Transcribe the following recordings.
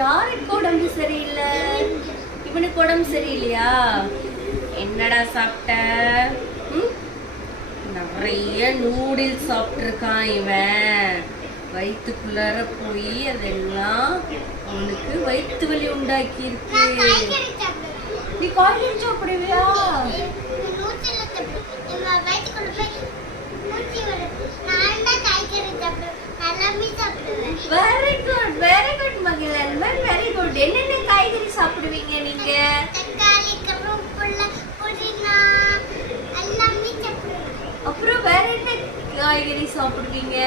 யாருக்கு உடம்பு சரியில்லை? இவனுக்கு உடம்பு சரியில்லையா? என்னடா சாப்பிட்ட? நிறைய நூடுல்ஸ் சாப்பிட்டுருக்கான் இவன். வயிற்றுக்குள்ளார போய் அதெல்லாம் அவனுக்கு வயிற்று வலி உண்டாக்கி இருக்கு. நீ காய்கறி சாப்பிடுவியா? Very good, very good Magizhan, very good. என்னென்ன காய்கறி சாப்பிடுவீங்க நீங்க? அப்புறம் வேற என்ன காய்கறி சாப்பிடுவீங்க?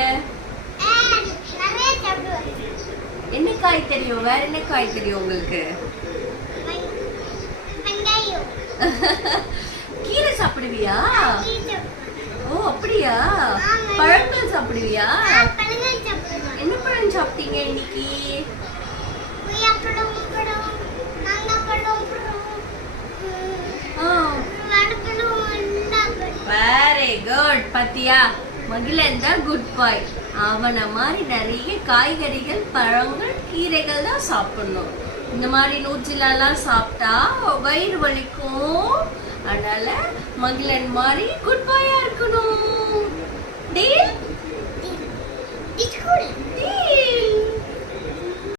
என்ன காய் தெரியும்? வேற என்ன காய் தெரியும் உங்களுக்கு? கீரை சாப்பிடுவியா? ஓ அப்படியா? பழங்கள் சாப்பிடுவியா? என்ன பழம் சாப்பிட்டீங்க இன்னைக்கு? Very good. பத்தியா, மகிழன் தான் குட் பாய். அவனை மாதிரி நிறைய காய்கறிகள், பழங்கள், கீரைகள் தான் சாப்பிடணும். இந்த மாதிரி நூற்றிலாம் சாப்பிட்டா வயிறு வலிக்கும். அதனால மகிழன் மாதிரி குட் பாயா இருக்கணும். டீல்?